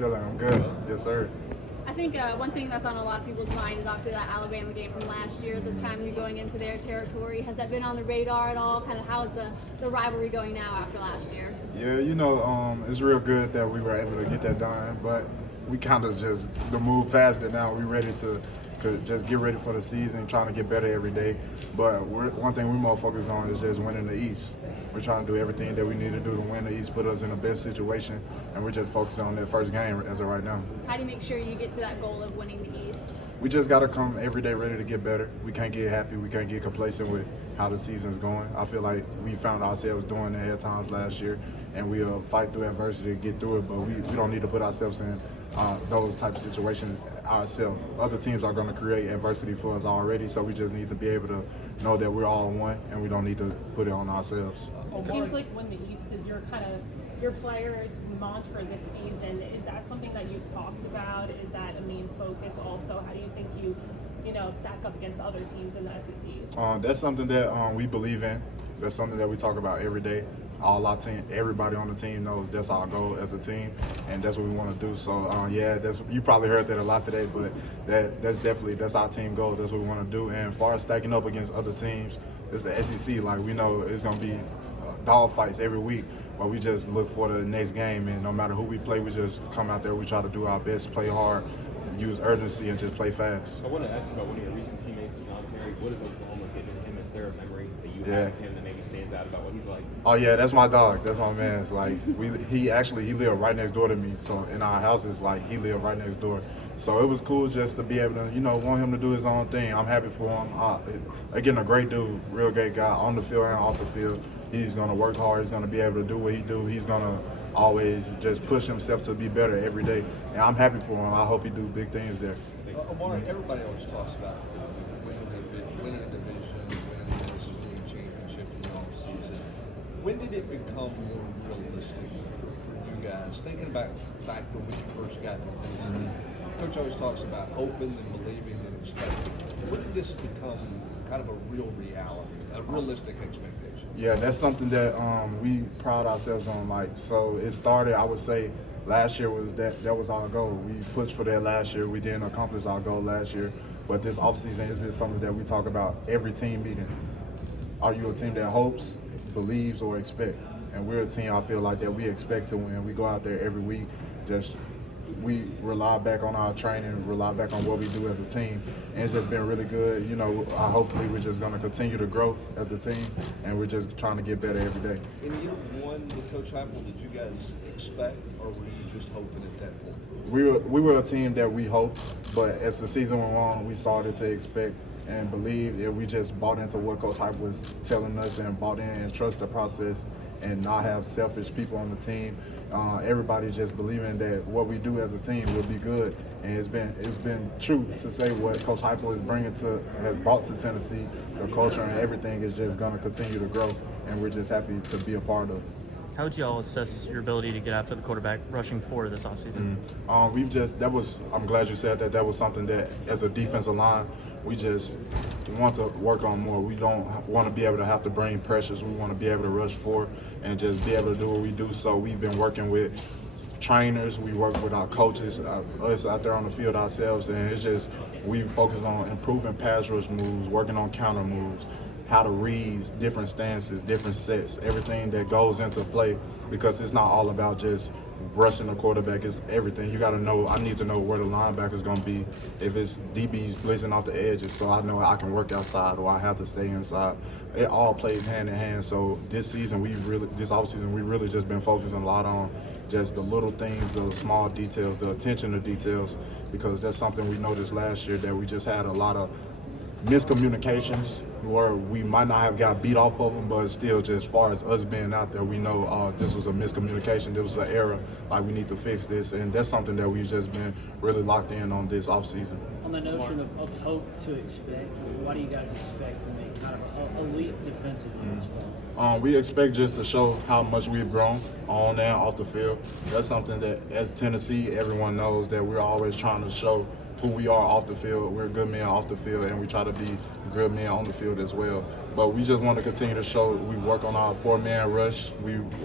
chilling. I'm good. Yes, sir. I think one thing that's on a lot of people's mind is obviously that Alabama game from last year. This time you're going into their territory. Has that been on the radar at all? Kind of how is the rivalry going now after last year? Yeah, it's real good that we were able to get that done, but we kind of just move past it now. We're ready to just get ready for the season, trying to get better every day. But one thing we're more focused on is just winning the East. We're trying to do everything that we need to do to win the East, put us in the best situation, and we're just focusing on that first game as of right now. How do you make sure you get to that goal of winning the East? We just got to come every day ready to get better. We can't get happy. We can't get complacent with how the season's going. I feel like we found ourselves doing that at times last year, and we'll fight through adversity to get through it, but we don't need to put ourselves in those type of situations ourselves. Other teams are going to create adversity for us already, so we just need to be able to know that we're all one, and we don't need to put it on ourselves. It seems like win the East is your players' mantra this season. Is that something that you talked about? Is that a main focus also? How do you think you stack up against other teams in the SEC East? That's something that we believe in. That's something that we talk about every day. All our team, everybody on the team knows that's our goal as a team, and that's what we want to do. So you probably heard that a lot today, but that's our team goal. That's what we want to do. And as far as stacking up against other teams, it's the SEC. Like, we know it's gonna be dog fights every week, but we just look for the next game. And no matter who we play, we just come out there. We try to do our best, play hard, use urgency, and just play fast. I want to ask you about one of your recent teammates, John Terry. What is Oklahoma giving him? Is there a memory that you have of him that maybe stands out about what he's like? Oh yeah, that's my dog. That's my man. It's like he lived right next door to me. So in our house, it's like he lived right next door. So it was cool just to be able to, want him to do his own thing. I'm happy for him. Again, a great dude, real great guy on the field and off the field. He's gonna work hard. He's gonna be able to do what he do. He's gonna always just push himself to be better every day. And I'm happy for him. I hope he do big things there. Omari, everybody always talks about winning a division, winning a league championship in the offseason. When did it become more realistic for you guys? Thinking back when you first got to Tennessee, Coach always talks about hoping and believing and expecting. When did this become kind of a real reality, a realistic expectation? Yeah, that's something that we pride ourselves on. So it started, I would say, last year that was our goal. We pushed for that last year. We didn't accomplish our goal last year. But this offseason has been something that we talk about every team meeting. Are you a team that hopes, believes, or expects? And we're a team, I feel like, that we expect to win. We go out there every week, we rely back on our training, rely back on what we do as a team, and it's just been really good. Hopefully we're just going to continue to grow as a team, and we're just trying to get better every day. In year one with Coach Heupel, did you guys expect, or were you just hoping at that point? We were a team that we hoped, but as the season went on, we started to expect and believe that we just bought into what Coach Heupel was telling us and bought in and trust the process and not have selfish people on the team. Everybody just believing that what we do as a team will be good, and it's been true to say what Coach Heupel has brought to Tennessee. The culture and everything is just going to continue to grow, and we're just happy to be a part of it. How would you all assess your ability to get after the quarterback rushing forward this offseason? I'm glad you said that. That was something that, as a defensive line, we just want to work on more. We don't want to be able to have to bring pressures. We want to be able to rush forward and just be able to do what we do. So we've been working with trainers. We work with our coaches, us out there on the field ourselves, and it's just we focus on improving pass rush moves, working on counter moves, how to read different stances, different sets, everything that goes into play, because it's not all about just rushing the quarterback. It's everything. You got to know. I need to know where the linebacker's going to be. If it's DBs blitzing off the edges, so I know I can work outside or I have to stay inside. It all plays hand in hand. So this offseason, we really just been focusing a lot on just the little things, the small details, the attention to details, because that's something we noticed last year, that we just had a lot of miscommunications where we might not have got beat off of them, but still, just as far as us being out there, we know this was a miscommunication, this was an error, like we need to fix this, and that's something that we've just been really locked in on this offseason. On the notion of hope to expect, what do you guys expect to make kind of elite defensive units from? We expect just to show how much we've grown on and off the field. That's something that, as Tennessee, everyone knows that we're always trying to show who we are off the field. We're good men off the field, and we try to be good men on the field as well. But we just want to continue to show we work on our 4-man rush.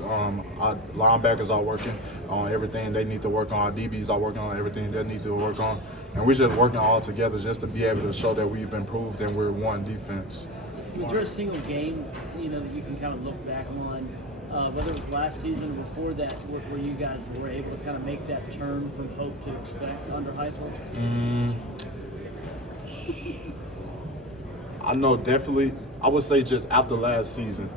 Our linebackers are working on everything they need to work on. Our DBs are working on everything they need to work on. And we're just working all together just to be able to show that we've improved and we're one defense. Was there a single game, that you can kind of look back on, whether it was last season or before that, where you guys were able to kind of make that turn from hope to expect under Heupel? I know definitely. I would say just after last season,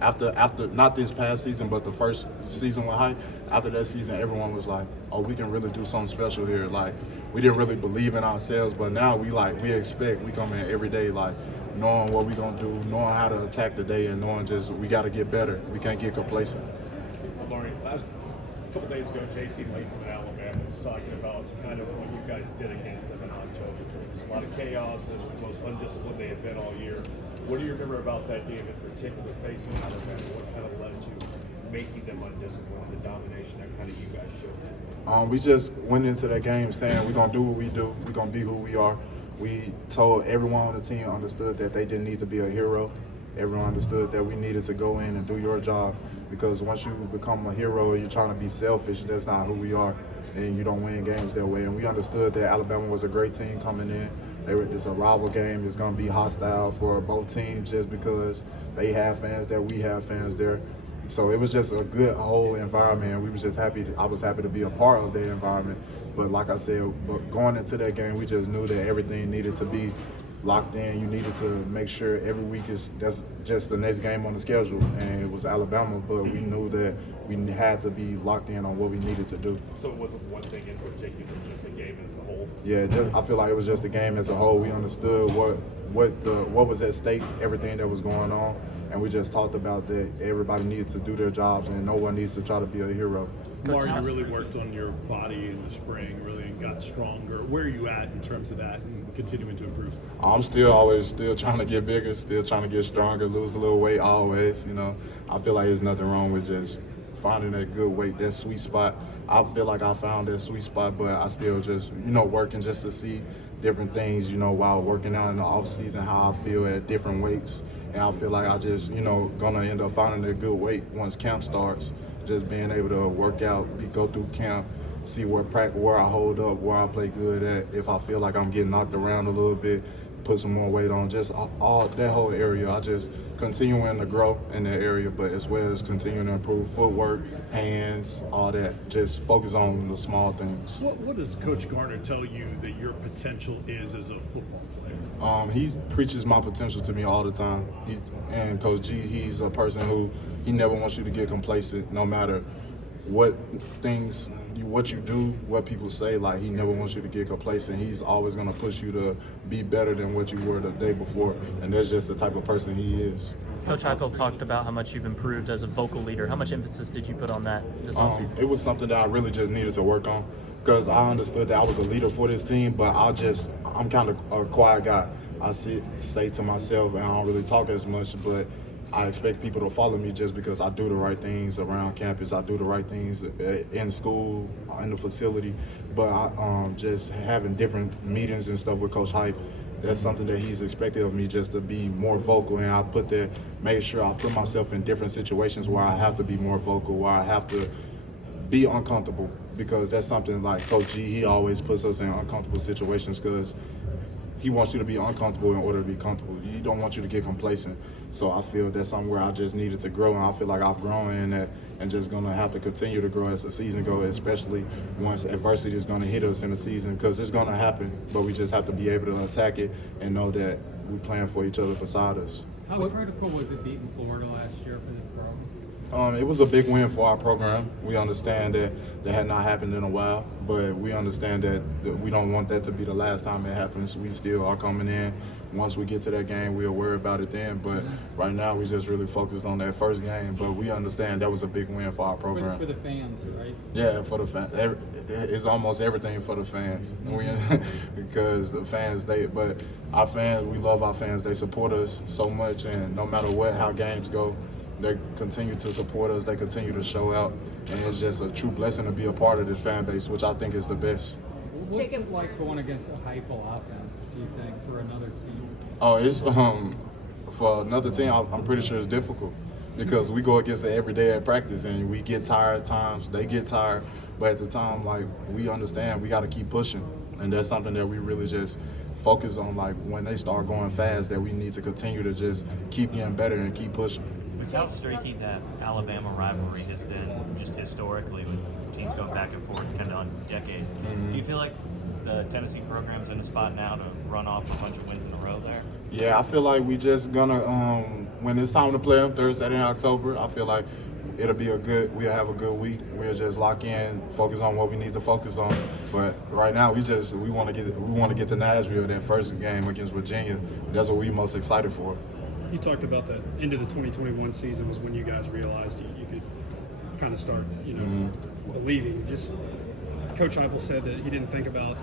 after not this past season, but the first season with Hype. After that season, everyone was like, "Oh, we can really do something special here." Like, we didn't really believe in ourselves, but now we expect. We come in every day like knowing what we're gonna do, knowing how to attack the day, and knowing just we got to get better. We can't get complacent. Omari, a couple days ago, J.C. Layton from Alabama was talking about kind of what you guys did against them in October. A lot of chaos and the most undisciplined they had been all year. What do you remember about that game in particular, facing Alabama? What kind of led to making them undisciplined, the domination that kind of you guys showed? We just went into that game saying we're going to do what we do. We're going to be who we are. We told everyone on the team understood that they didn't need to be a hero. Everyone understood that we needed to go in and do your job, because once you become a hero and you're trying to be selfish, that's not who we are, and you don't win games that way. And we understood that Alabama was a great team coming in. It's a rival game. It's going to be hostile for both teams just because they have fans there, we have fans there. So it was just a good whole environment. We were just happy. I was happy to be a part of that environment. But like I said, going into that game, we just knew that everything needed to be locked in. You needed to make sure every week that's just the next game on the schedule, and it was Alabama. But we knew that we had to be locked in on what we needed to do. So it wasn't one thing in particular, just a game as a whole? Yeah, I feel like it was just a game as a whole. We understood what was at stake, everything that was going on, and we just talked about that everybody needs to do their jobs and no one needs to try to be a hero. Omari, you really worked on your body in the spring, really got stronger. Where are you at in terms of that and continuing to improve? I'm still trying to get bigger, still trying to get stronger, lose a little weight always. I feel like there's nothing wrong with just finding that good weight, that sweet spot. I feel like I found that sweet spot, but I still just, working just to see different things, while working out in the off season, how I feel at different weights. And I feel like I just, gonna end up finding a good weight once camp starts. Just being able to work out, go through camp, see where I hold up, where I play good at. If I feel like I'm getting knocked around a little bit, put some more weight on. Just all that whole area. I just continuing to grow in that area, but as well as continuing to improve footwork, hands, all that. Just focus on the small things. What does Coach Garner tell you that your potential is as a football player? He preaches my potential to me all the time. And Coach G, he's a person who he never wants you to get complacent, no matter what you do, what people say. Like, he never wants you to get complacent. He's always going to push you to be better than what you were the day before, and that's just the type of person he is. Coach Heupel talked about how much you've improved as a vocal leader. How much emphasis did you put on that this offseason? It was something that I really just needed to work on, because I understood that I was a leader for this team, but I'm kind of a quiet guy. I stay to myself, and I don't really talk as much, but I expect people to follow me just because I do the right things around campus. I do the right things in school, in the facility. But just having different meetings and stuff with Coach Hype, that's something that he's expected of me, just to be more vocal. And I make sure I put myself in different situations where I have to be more vocal, where I have to be uncomfortable, because that's something like Coach G, he always puts us in uncomfortable situations because he wants you to be uncomfortable in order to be comfortable. He don't want you to get complacent. So I feel that's somewhere I just needed to grow, and I feel like I've grown in that, and just gonna have to continue to grow as the season goes, especially once adversity is gonna hit us in the season, because it's gonna happen. But we just have to be able to attack it and know that we're playing for each other beside us. How critical was it beating Florida last year for this program? It was a big win for our program. We understand that had not happened in a while, but we understand that we don't want that to be the last time it happens. We still are coming in. Once we get to that game, we'll worry about it then. But right now, we just really focused on that first game. But we understand that was a big win for our program. For the fans, right? Yeah, for the fans. It's almost everything for the fans. Because the fans, but our fans, we love our fans. They support us so much, and no matter how games go, they continue to support us. They continue to show out, and it's just a true blessing to be a part of this fan base, which I think is the best. What's it like going against a Heupel offense, do you think, for another team? Oh, it's for another team. I'm pretty sure it's difficult because we go against it every day at practice, and we get tired at times. They get tired, but at the time, like, we understand we got to keep pushing, and that's something that we really just focus on. Like, when they start going fast, that we need to continue to just keep getting better and keep pushing. With how streaky that Alabama rivalry has been, just historically, with teams going back and forth kind of on decades, do you feel like the Tennessee program's in a spot now to run off a bunch of wins in a row there? Yeah, I feel like we just gonna when it's time to play them Thursday in October, I feel like we'll have a good week. We'll just lock in, focus on what we need to focus on. But right now we want to get to Nashville, that first game against Virginia. That's what we most excited for. You talked about the end of the 2021 season was when you guys realized you could kind of start, believing. Just Coach Heupel said that he didn't think about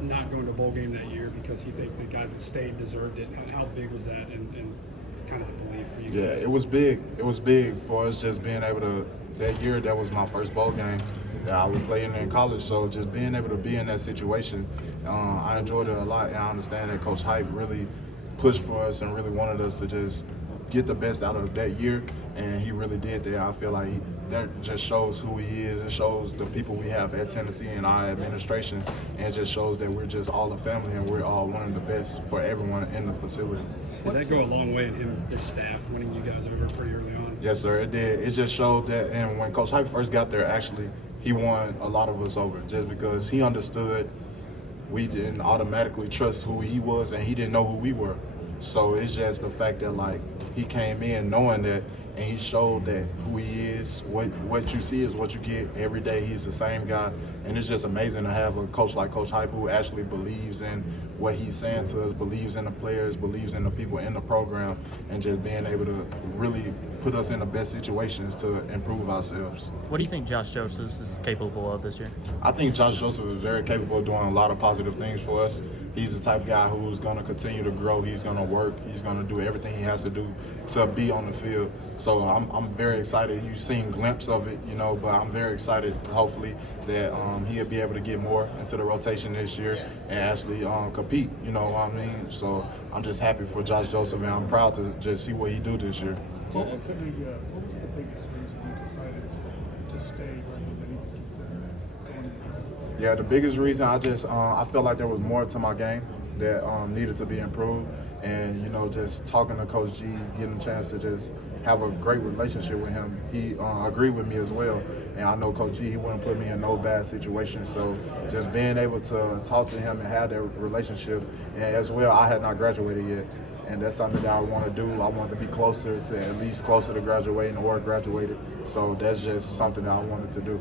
not going to a bowl game that year because he think the guys that stayed deserved it. How big was that and kind of the belief for you guys? Yeah, it was big. It was big for us just being able to, that year, that was my first bowl game that I was playing in college. So just being able to be in that situation, I enjoyed it a lot. And I understand that Coach Hype really pushed for us and really wanted us to just get the best out of that year. And he really did that. I feel like that just shows who he is. It shows the people we have at Tennessee and our administration. And it just shows that we're just all a family and we're all one of the best for everyone in the facility. Did that go a long way in his staff winning you guys over pretty early on? Yes, sir, it did. It just showed that, and when Coach Hype first got there, actually, he won a lot of us over just because he understood we didn't automatically trust who he was and he didn't know who we were. So it's just the fact that, like, he came in knowing that, and he showed that who he is, what you see is what you get every day. He's the same guy, and it's just amazing to have a coach like Coach Hype who actually believes in what he's saying to us, believes in the players, believes in the people in the program, and just being able to really put us in the best situations to improve ourselves. What do you think Josh Josephs is capable of this year? I think Josh Joseph is very capable of doing a lot of positive things for us. He's the type of guy who's going to continue to grow. He's going to work. He's going to do everything he has to do to be on the field. So I'm very excited. You've seen glimpses of it, but I'm very excited, hopefully, that he'll be able to get more into the rotation this year and actually compete, you know what I mean? So I'm just happy for Josh Joseph, and I'm proud to just see what he do this year. What was the biggest reason you decided to stay rather than even consider going to the draft? Yeah, the biggest reason I felt like there was more to my game that needed to be improved, and just talking to Coach G, getting a chance to just have a great relationship with him. He agreed with me as well, and I know Coach G, he wouldn't put me in no bad situation. So just being able to talk to him and have that relationship, and as well, I had not graduated yet. And that's something that I want to do. I want to be closer to graduating or graduated. So that's just something that I wanted to do.